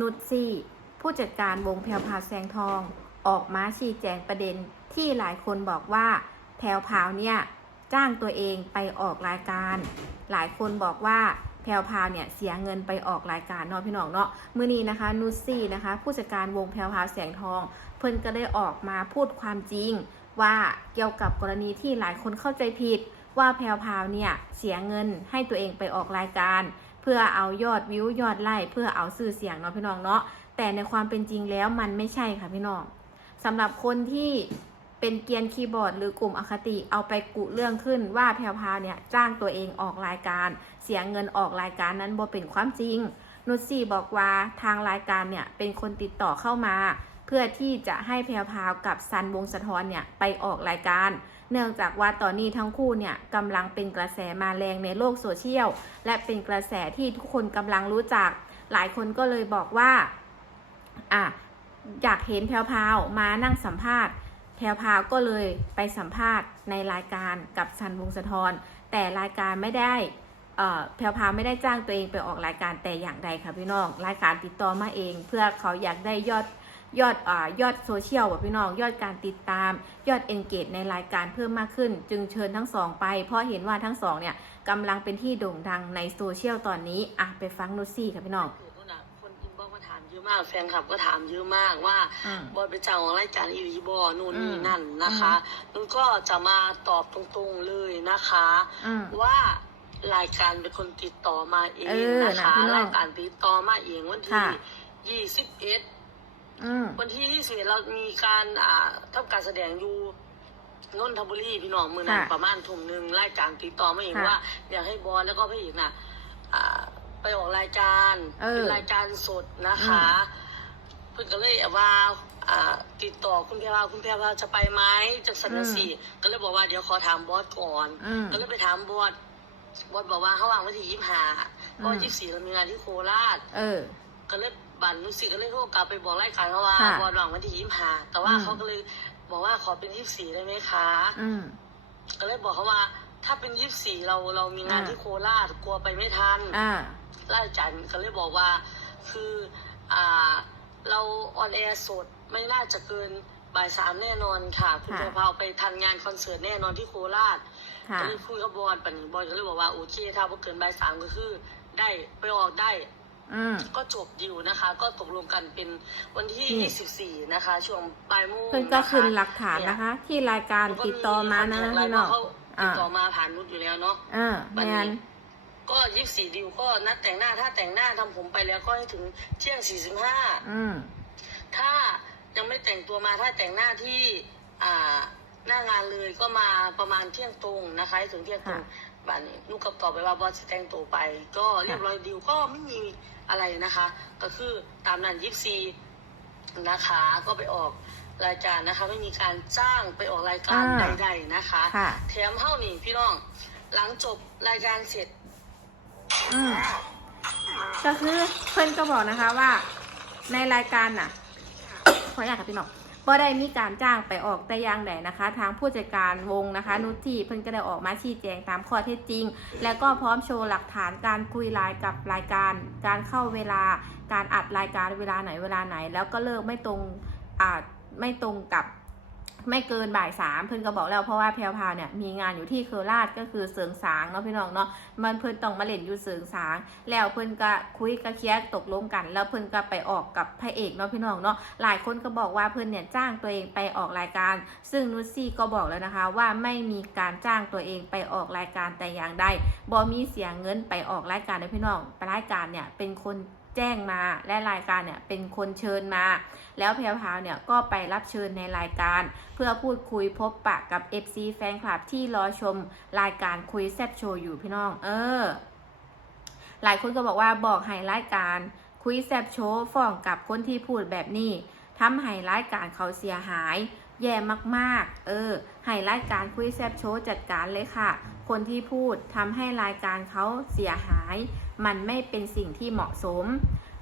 นุชซี่ ผู้จัดการวงแพรวพาวแสงทอง ออกมาชี้แจงประเด็นที่หลายคนบอกว่าแพรวพาวเนี่ยจ้างตัวเองไปออกรายการ หลายคนบอกว่าแพรวพาวเนี่ยเสียเงินไปออกรายการเนาะพี่น้องเนาะมื้อนี้นะคะนุชซี่นะคะ ผู้จัดการวงแพรวพาวแสงทอง เพิ่นก็ได้ออกมาพูดความจริง ว่าเกี่ยวกับกรณีที่หลายคนเข้าใจผิดว่าแพรวพาวเนี่ยเสียเงินให้ตัวเองไปออกรายการ พื่อเอายอดวิวยอดไลค์เพื่อเอาสื่อเสียงเนาะพี่น้องเนาะแต่ในความเป็นจริงแล้วมันไม่ใช่ค่ะพี่น้องสำหรับคนที่เป็นเกียนคีย์บอร์ด หรือกลุ่มอคติเอาไปกุเรื่องขึ้นว่าแพรวพาเนี่ยจ้างตัวเองออกรายการ เสียเงินออกรายการนั้นบ่เป็นความจริงนุชซี่บอกว่าทางรายการเนี่ยเป็นคนติดต่อเข้ามา เพื่อที่จะให้แพรวพาวกับซันวงสะท้อนเนี่ยไปออกรายการ เนื่องจากว่าตอนนี้ทั้งคู่เนี่ยกำลังเป็นกระแสมาแรงในโลกโซเชียล และเป็นกระแสที่ทุกคนกำลังรู้จัก หลายคนก็เลยบอกว่าอะอยากเห็นแพรวพาวมานั่งสัมภาษณ์แพรวพาวก็เลยไปสัมภาษณ์ในรายการกับซันวงสะท้อนแต่รายการไม่ได้แพรวพาวไม่ได้จ้างตัวเองไปออกรายการแต่อย่างใดค่ะพี่น้อง รายการติดต่อมาเอง เพื่อเขาอยากได้ยอด ยอดอายอดโซเชียลแบบพี่น้องยอดการติดตาม ยอดเอนเกจในรายการเพิ่มมากขึ้น จึงเชิญทั้งสองไป เพราะเห็นว่าทั้งสองเนี่ยกำลังเป็นที่โด่งดังในโซเชียลตอนนี้อะไปฟังนุชซี่ค่ะพี่น้องถูกคนอะคนอินบ็อกซ์มาถามเยอะมากแฟนคลับก็ถามเยอะมากว่าอืม บอยเป็นเจ้าของรายการอีวีบอนู่นนี่อืมนั่นนะคะนุ่นก็จะมาตอบตรงๆเลยนะคะ อืม ว่ารายการเป็นคนติดต่อมาเองเออนะคะน่ะพี่น้องรายการติดต่อมาเองวันที่ค่ะ ยี่สิบเอ็ด อืมวันที่ยี่สิบเอ็ดเรามีการอ่าทำการแสดงอยู่นนทบุรีพี่น้องมือนั้นค่ะประมาณทุ่มหนึ่งรายการติดต่อมาเองค่ะว่าอยากให้บอลแล้วก็พระเอกน่ะอ่าไปออกรายการเออเป็นรายการสดนะคะ เพื่อนก็เลยว่าอ่าติดต่อคุณแพรวาคุณแพรวาจะไปไหมจะสันสีก็เลยบอกว่าเดี๋ยวขอถามบอสก่อน อืม ก็เลยไปถามบอสบอสบอกว่าเขาวางวันที่ยี่สิบห้าเพราะอืมยี่สิบสี่เรามีงานที่โคราช เออ ก็เลย บันนุสิก็เลยโทรกลับไปบอกรายการเขาว่าค่ะบอลวางวันที่ยี่สิบห้าแต่ว่าอืม เขาก็เลยบอกว่าขอเป็นยี่สิบสี่ได้ไหมคะ อืม ก็เลยบอกเขาว่า ถ้าเป็นยี่สิบสี่เราเรามีงานอ่า ที่โคราชกลัวไปไม่ทัน อ่า ล่าจันก็เลยบอกว่าคืออ่าเราออนแอร์สดไม่น่าจะเกินบ่ายสามแน่นอนค่ะ คุณค่ะ แพรพราวไปทันงานคอนเสิร์ตแน่นอนที่โคราชค่ะ ก็เลยคุยกับบอลปันนี้บอลก็เลยบอกว่าโอเคถ้าพอเกินบ่ายสามก็คือ ได้ไปออกได้ อืม ก็จบดิวนะคะ ก็ตกลงกันเป็นวันที่นี่ยี่สิบสี่นะคะ ช่วงบ่ายโมงเพิ่นก็ะะขึ้นหลักฐานนะคะ ที่รายการติดต่อมานะแล้วก็พี่น้อง เขาติอ่าดต่อมาผ่านนุชอยู่แล้วเนาะ อ่าวัแมนนนี้ก็ยี่สิบสี่ดิวก็นัดแต่งหน้าถ้าแต่งหน้าทำผมไปแล้วก็ให้ถึงเที่ยงสี่สิบห้าอืม ถ้ายังไม่แต่งตัวมาถ้าแต่งหน้าที่อ่าหน้างานเลยก็มาประมาณเที่ยงตรงนะคะให้ถึงเที่ยงตรง ค่ะ บัดนี้ลูกกับตอบไปว่าบอสจะแต่งตัวไป ก็เรียบร้อยดิวก็ไม่มีอะไรนะคะ ก็คือตามนั้นยี่สิบสี่นะคะก็ไปออกรายการนะคะ ไม่มีการจ้างไปออกรายการอ่าใด ๆนะคะค่ะแถมเท่านี้พี่น้อง หลังจบรายการเสร็จอืมก็คือเพื่อนก็บอกนะคะว่า ในรายการน่ะขออยากกับพี่น้อง บ่ได้มีการจ้างไปออกแต่อย่างใดนะคะ ทางผู้จัดการวงนะคะ นุชที่เพิ่นก็ได้ออกมาชี้แจงตามข้อเท็จจริง และก็พร้อมโชว์หลักฐานการคุยไลน์กับรายการ การเข้าเวลา การอัดรายการเวลาไหนเวลาไหน แล้วก็เลิกไม่ตรงอาจไม่ตรงกับ ไม่เกินบ่ายสามเพิ่อนก็บอกแล้วเพราะว่าแพรวพาวเนี่ยมีงานอยู่ที่โคราชก็คือเสริงสางเนาะพี่น้องเนาะมันเพิ่อนต้องมาเล่นอยู่เสริงสาง แล้วเพิ่อนก็คุยก็เคียตกลงกัน แล้วเพิ่อนก็ไปออกกับพระเอกเนาะพี่น้องเนาะหลายคนก็บอกว่าเพิ่อนเนี่ยจ้างตัวเองไปออกรายการ ซึ่งนุชซี่ก็บอกแล้วนะคะว่าไม่มีการจ้างตัวเองไปออกรายการแต่อย่างใดบ่มีเสียเงินไปออกรายการนะพี่น้องรายการเนี่ยเป็นคน แจ้งมา และรายการเนี่ยเป็นคนเชิญมา แล้วแพรวพาวเนี่ยก็ไปรับเชิญในรายการ เพื่อพูดคุยพบปะกับ FC แฟนคลับที่รอชมรายการคุยแซบโชว์อยู่พี่น้อง เออ หลายคนก็บอกว่าบอกให้รายการคุยแซบโชว์ฟ้องกับคนที่พูดแบบนี้ทำให้รายการเขาเสียหายแย่มากๆ เออ ให้รายการคุยแซบโชว์จัดการเลยค่ะ คนที่พูดทำให้รายการเขาเสียหาย มันไม่เป็นสิ่งที่เหมาะสม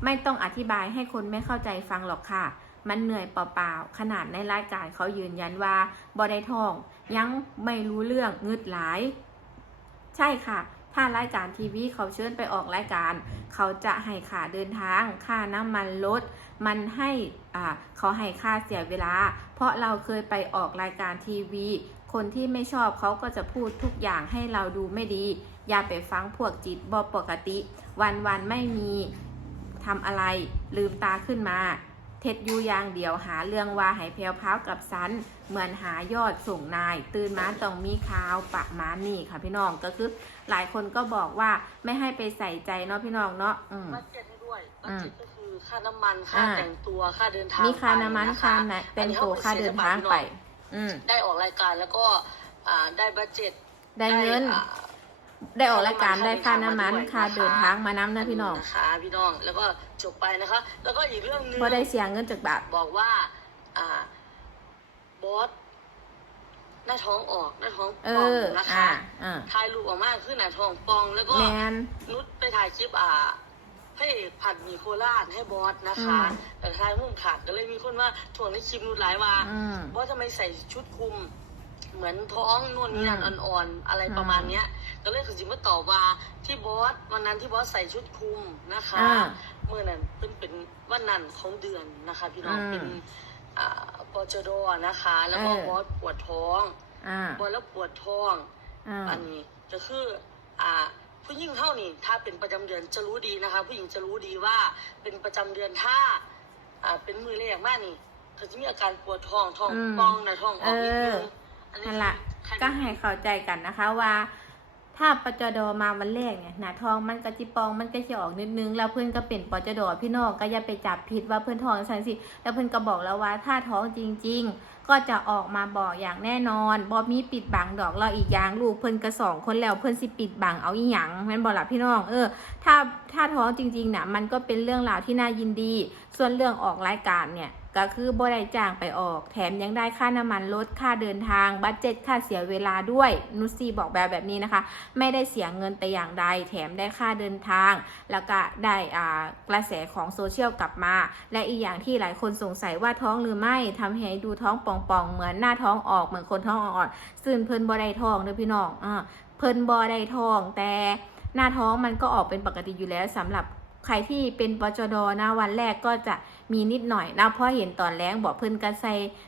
ไม่ต้องอธิบายให้คนไม่เข้าใจฟังหรอกค่ะ มันเหนื่อยเปล่าๆ ขนาดในรายการเขายืนยันว่าบอได้ทอง ยังไม่รู้เรื่องงึดหลาย ใช่ค่ะ ถ้ารายการทีวีเขาเชิญไปออกรายการ เขาจะให้ค่าเดินทาง ค่าน้ำมันรถมันให้อ่าเขาให้ค่าเสียเวลา เพราะเราเคยไปออกรายการทีวี คนที่ไม่ชอบเขาก็จะพูดทุกอย่างให้เราดูไม่ดี อย่าไปฟังพวกจิตบอปกติ วันวันๆไม่มีทำอะไรลืมตาขึ้นมา เท็ดอยู่อย่างเดียวหาเรื่องว่าให้แพรวพราวกับซัน เหมือนหายอดส่งนาย ตื่นมาต้องมีข่าวปะมานี่ค่ะพี่น้องก็คือ หลายคนก็บอกว่าไม่ให้ไปใส่ใจเนาะพี่น้องเนาะอืม บัตเจ็ตให้ด้วยบัอืตมเจ็ตก็คือค่าน้ำมันค่าอ่า แต่งตัวค่าเดินทางมีค่าน้ำมันไปะะค่านะเป็นตัวค่าเดินทางไป อืม ได้ออกรายการแล้วก็อ่าได้บัตเจ็ตได้เงิน อ่า ได้ออกรายการค่าได้ค่าน้ำมันเดินทางมาด้วยค่าเดินทางมาน้ำนะพี่น้องนะคะพี่น้องแล้วก็จบไปนะคะ แล้วก็อีกเรื่องหนึงพอได้เสียเงินจากบาทบอกว่า อ่าบอสหน้าท้องออกหน้าท้องเอป่องอนะคะอ่าอ่าถ่ายรูปออกมาขึ้นหน้าท้องป่องแล้วก็แมนนุชไปถ่ายคลิปอ่าให้ผัดหมีโคราชให้บอสนะคะอืมแต่ถ่ายมุมขาดก็เลยมีคนว่าถ่วงในคลิปนุชหลายว่าอืมบอสทำไมใส่ชุดคลุม เหมือนท้องนวลนี่นั่นอืมอ่อนๆ อะไรประมาณเนี้ย ก็เลยคือจิมาตอบว่าที่บอสวันนั้นที่บอสใส่ชุดคลุมนะคะอ่า เมื่อนั้นเป็นเป็นวันนั้นของเดือนนะคะ พี่น้องอืมเป็นอ่าปจดนะคะ แล้วก็เออ บอสปวดท้องอ่าบอสแล้วปวดท้อง อ่า อันนี้ก็คืออ่าผู้หญิงเท่านี่ถ้าเป็นประจำเดือนจะรู้ดีนะคะ ผู้หญิงจะรู้ดีว่าเป็นประจำเดือนถ้าอ่าเป็นมือแรกมากนี่เขาจะมีอาการปวดท้องท้องอืมป่องนะท้องออกนิดนึงเอออันนี้นั่นละใครก็ให้เข้าใจกันนะคะว่า ถ้าปจดมาวันแรกเนี่ยหนาทองมันก็จิปองมันก็จะออกนิดนึงแล้วเพื่อนก็เป็นปจดพี่น้องก็อย่าไปจับผิดว่าเพื่อนท้องฉันสิแล้วเพื่อนก็บอกแล้วว่าถ้าท้องจริง ๆ ก็จะออกมาบอกอย่างแน่นอนบอมีปิดบังดอกเราอีกอย่างลูกเพื่อนก็สองคนแล้วเพื่อนสิปิดบังเอาอีหยังแม่นบอกละพี่น้องเออ ถ้าถ้าท้องจริงๆนะมันก็เป็นเรื่องราวที่น่ายินดี ส่วนเรื่องออกรายการเนี่ย ก็คือบ่ได้จ้างไปออก แถมยังได้ค่าน้ำมันลดค่าเดินทาง บัตเจ็ตค่าเสียเวลาด้วย นุชซีบอกแบบแบบนี้นะคะ ไม่ได้เสียเงินแต่อย่างใด แถมได้ค่าเดินทาง แล้วก็ได้อ่ากระแสของโซเชียลกลับมา และอีกอย่างที่หลายคนสงสัยว่าท้องหรือไม่ทำให้ดูท้องป่องๆ เหมือนหน้าท้องออกเหมือนคนท้องอ่อนๆซึ่งเพิ่นบ่ได้ท้องเด้อพี่น้องอ่าเพิ่นบ่ได้ท้องแต่หน้าท้องมันก็ออกเป็นปกติอยู่แล้วสำหรับ ใครที่เป็นปจดนะวันแรกก็จะมีนิดหน่อยนะพราะเห็นตอนแรกบอกเพิ่นกันใส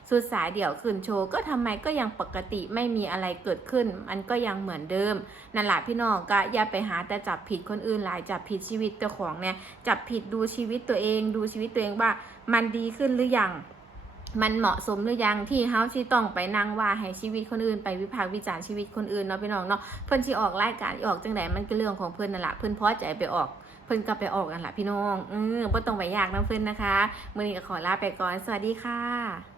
สุดสายเดี่ยวขึ้นโชว์ก็ทำไมก็ยังปกติไม่มีอะไรเกิดขึ้น มันก็ยังเหมือนเดิมนั่นแหละพี่น้องก็อย่าไปหาแต่จับผิดคนอื่นหลายจับผิดชีวิตเจ้าของเนี่ยจับผิดดูชีวิตตัวเองดูชีวิตตัวเองว่ามันดีขึ้นหรือยังมันเหมาะสมหรือยังที่เฮาที่ต้องไปนั่งว่าให้ชีวิตคนอื่นไปวิพากษ์วิจารณ์ชีวิตคนอื่นเนาะพี่น้องเนาะเพิ่อนสิออกรายการออกจังไดมันก็เรื่องของเพิ่อนนั่นแหละเพิ่อนพอใจไปออก เพิ่นก็ไปออกกันล่ะพี่น้อง อือบ่ต้องไปยากน้ำเพิ่นนะคะมื้อนี้ก็ขอลาไปก่อน สวัสดีค่ะ